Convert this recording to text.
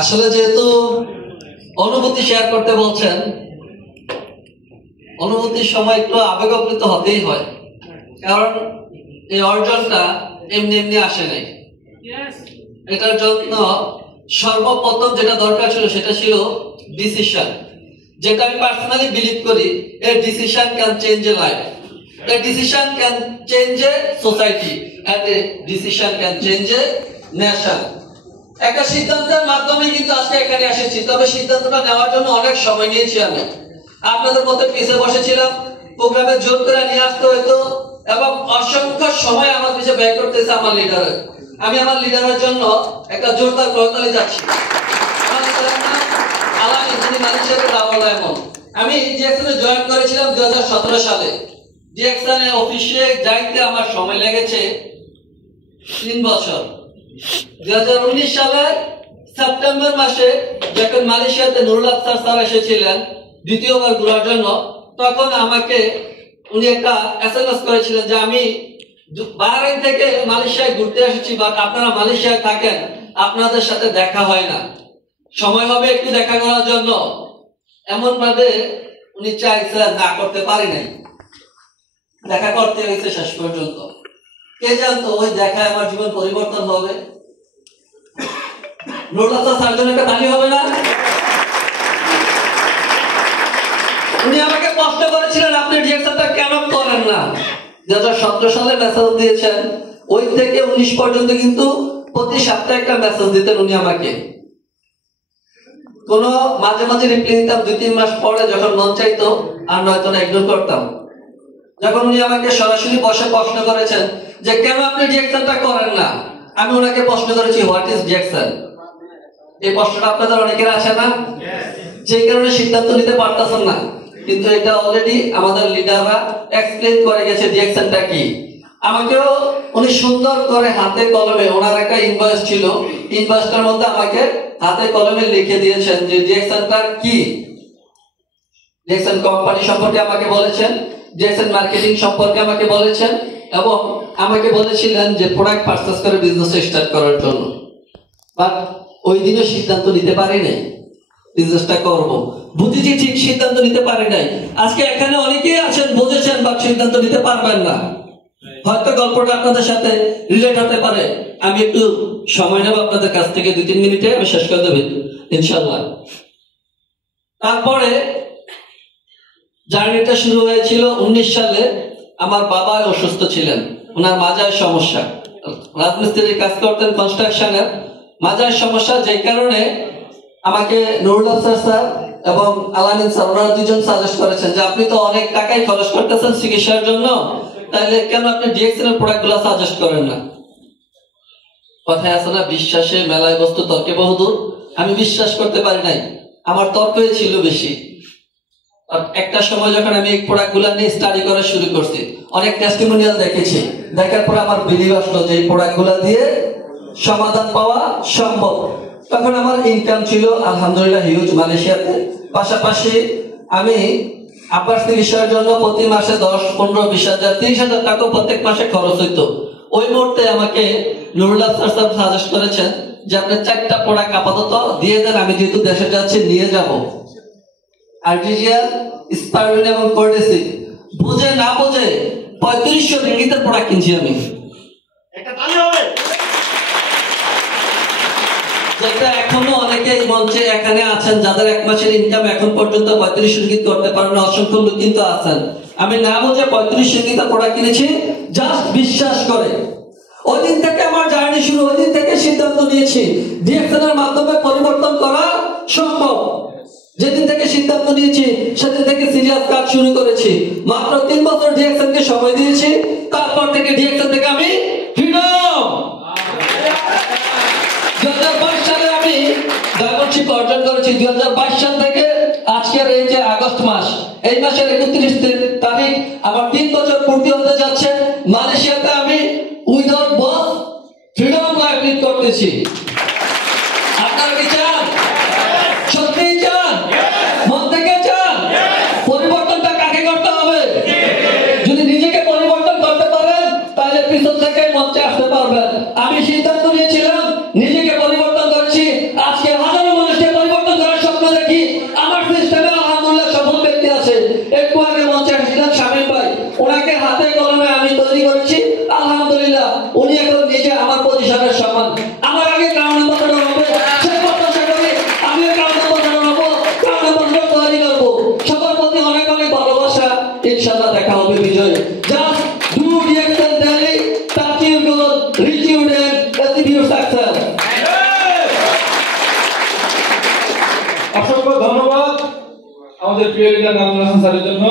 আসলে যেহেতু অনুভূতি শেয়ার করতে বলছেন, অনুভূতির সময় একটু আবেগপ্রীত হতেই হয়, কারণ এই অর্জনটা এমনি এমনি আসে নাই। এটার জন্য সর্বপ্রথম যেটা দরকার ছিল সেটা ছিল ডিসিশন, যেটা আমি পার্সোনালি বিলিভ করি। A decision can change a life, a decision can change a society, and a decision can change a nation. একটা সিদ্ধান্তের মাধ্যমে কিন্তু আজকে এখানে এসেছি, তবে সিদ্ধান্তটা নেওয়ার জন্য অনেক সময় নিয়েছি। আমি আপনাদের মধ্যে পিছিয়ে বসেছিলাম, প্রোগ্রামে জোর করে নিয়ে আসতে হইতো, এবং অসংখ্য সময় আমার পিছিয়ে ব্যয় করতেছে আমার লিডারের। আমি আমার লিডারের জন্য একটা জোরদার করতালি যাচ্ছি। আমি ডিএক্সনে জয়েন করেছিলাম 2017 সালে। ডিএক্সনে অফিসে যাইতে আমার সময় লেগেছে 3 বছর। 2019 সালের সেপ্টেম্বর মাসে যখন মালয়েশিয়াতে নুরুল আফসার স্যার এসেছিলেন দ্বিতীয়বার ঘোরার জন্য, তখন আমাকে উনি একটা এসএমএস করেছিলেন যে আমি বাহরাইন থেকে মালয়েশিয়ায় ঘুরতে এসেছি, বাট আপনারা মালয়েশিয়ায় থাকেন, আপনাদের সাথে দেখা হয় না, সময় হবে একটু দেখা করার জন্য। এমন ভাবে উনি চাইছিলেন, না করতে পারি নাই, দেখা করতে হয়েছে শেষ পর্যন্ত। কে জানতো ওই দেখায় আমার জীবন পরিবর্তন হবে। নুরুল আফসার স্যার জন্য একটা তালি হবে না? উনি আমাকে প্রশ্ন করেছিলেন আপনি ডিএক্সনটা কেন করেন না। 2017 সালে মেসেজ দিয়েছেন, ওই থেকে 19 পর্যন্ত কিন্তু প্রতি সপ্তাহে একটা মেসেজ দিতেন উনি আমাকে। কোন মাঝে মাঝে রিপ্লাই দিতাম, 2-3 মাস পরে যখন মন চাইতো আর নয়তো না ইগনোর করতাম। যখন উনি আমাকে সরাসরি বসে প্রশ্ন করেছেন যে কেন আপনি ডিএক্সনটা করেন না, আমি ওনাকে প্রশ্ন করেছি হোয়াট ইজ ডিএক্সন। এই প্রশ্নটা আপনাদের অনেকের আসে না, যে কারণে সিদ্ধান্ত নিতে পারতেছেন না। কিন্তু এটা অলরেডি আমাদের লিডাররা এক্সপ্লেইন করে গেছে ডিএক্সনটা কি। আমাকেও উনি সুন্দর করে হাতে কলমে, ওনার একটা ইনভয়েস ছিল, ইনভয়েসটার মধ্যে আমাকে হাতে কলমে লিখে দিয়েছেন যে ডিএক্সনটা কি। ডিএক্সন কোম্পানি সম্পর্কে আমাকে বলেছেন, ডিএক্সন মার্কেটিং সম্পর্কে আমাকে বলেছেন, এবং আমাকে বলেছিলেন যে প্রোডাক্ট পারচেজ করে বিজনেস স্টার্ট করার জন্য। বাট ওই দিনও সিদ্ধান্ত নিতে পারি নাই বিজনেসটা করব, বুঝেছি ঠিক, সিদ্ধান্ত নিতে পারি নাই। আজকে এখানে অনেকেই আছেন বুঝেছেন বাট সিদ্ধান্ত নিতে পারবেন না। হয়তো গল্পটা আপনাদের সাথে রিলেট হতে পারে। আমি একটু সময় নেব আপনাদের কাছ থেকে, 2-3 মিনিটে আমি শেষ করে দেব ইনশাআল্লাহ। তারপরে জার্নিটা শুরু হয়েছিল 19 সালে। আমার বাবা অসুস্থ ছিলেন, ওনার মাজায় সমস্যা, রাজমিস্ত্রির কাজ করতেন কনস্ট্রাকশনের, মাজায় সমস্যা, যে কারণে আমাকে নুরুল আফসার স্যার এবং আলামিন স্যার ওনারা দুজন সাজেস্ট করেছেন যে আপনি তো অনেক টাকাই খরচ করতেছেন চিকিৎসার জন্য, তাহলে কেন আপনি ডিএক্সএন এর প্রোডাক্টগুলো সাজেস্ট করেন না। কথায় আছে না, বিশ্বাসে মেলায় বস্তু তর্কে বহুদূর। আমি বিশ্বাস করতে পারি নাই, আমার তর্কই ছিল বেশি। একটা সময় যখন আমি এই প্রোডাক্টগুলো নিয়ে স্টাডি করা শুরু করছি, অনেক টেস্টিমোনিয়াল দেখেছি, দেখার পরে আমার বিলিভ আসলো যে এই প্রোডাক্টগুলো দিয়ে সমাধান পাওয়া সম্ভব। তখন আমার ইনকাম ছিল আলহামদুলিল্লাহ হিউজ মালয়েশিয়াতে। পাশাপাশি আমি আব্বার চিকিৎসার জন্য প্রতি মাসে 10-15-20 হাজার 30 হাজার টাকা প্রত্যেক মাসে খরচ হইতো। ওই মুহূর্তে আমাকে নুরুল আফসার স্যার সাজেস্ট করেছেন যে আপনি 4টা প্রোডাক্ট আপাতত দিয়ে দেন, আমি যেহেতু দেশে যাচ্ছি নিয়ে যাব। আর্টিজিয়াল, স্পারুলিন এবং কোর্টেসিক। বুঝে না বুঝে 3500 রিঙ্গিতের প্রোডাক্ট কিনছি আমি। একটা তালি হবে। যেটা এখনো অনেকে এই মঞ্চে এখানে আছেন যাদের 1 মাসের ইনকাম এখন পর্যন্ত 35 রিঙ্গিত করতে পারেন, অসংখ্য লোক কিন্তু আছেন। আমি না বুঝে 35 রিঙ্গিতের প্রোডাক্ট কিনেছি, জাস্ট বিশ্বাস করে। ওই দিন থেকে আমার জার্নি শুরু, ওই দিন থেকে সিদ্ধান্ত নিয়েছি ডিএক্সএন এর মাধ্যমে পরিবর্তন করা সম্ভব। যেদিন থেকে সিদ্ধান্ত নিয়েছি সেদিন থেকে সিরিয়াস কাজ শুরু করেছি। মাত্র 3 বছর ডিএক্সএন কে সময় দিয়েছি, তারপর থেকে ডিএক্সএন থেকে আমি ফ্রিডম। 2022 সালে আমি ডায়মন্ডশিপ অর্জন করেছি। 2022 সাল থেকে আজকের এই যে আগস্ট মাস, এই মাসের 31 তারিখ আমার 3 বছর পূর্তি হতে যাচ্ছে। মালয়েশিয়াতে আমি উইদাউট বস ফ্রিডম লাইফ লিড করতেছি। আপনারা কি চান? সত্যি চান? মন থেকে চান? পরিবর্তনটা কাকে করতে হবে? যদি নিজেকে পরিবর্তন করতে পারেন তাহলে পিছন থেকে মঞ্চে আসতে পারবেন। আমি সিদ্ধান্ত নিয়েছিলাম, নিজেকে পরিবর্তন করেছি। আজকে ওনাকে হাতে কলমে আমি তৈরি করেছি। আলহামদুলিল্লাহ উনি এখন নিজে আমার পজিশনের সমান। আমার আগে গ্রাউন্ড অ্যাম্বাসেডর হবে, সে প্রত্যাশা করি আমিও গ্রাউন্ড অ্যাম্বাসেডর হবো, গ্রাউন্ড অ্যাম্বাসেডর তৈরি করবো। সবার প্রতি অনেক অনেক ভালোবাসা। ইনশাআল্লাহ দেখা হবে বিজয়। Just do reaction daily, touch your goal, reach your end, achieve your success. অসংখ্য ধন্যবাদ আমাদের প্রিয় লিডার নাজমুল হাসান স্যারের জন্য।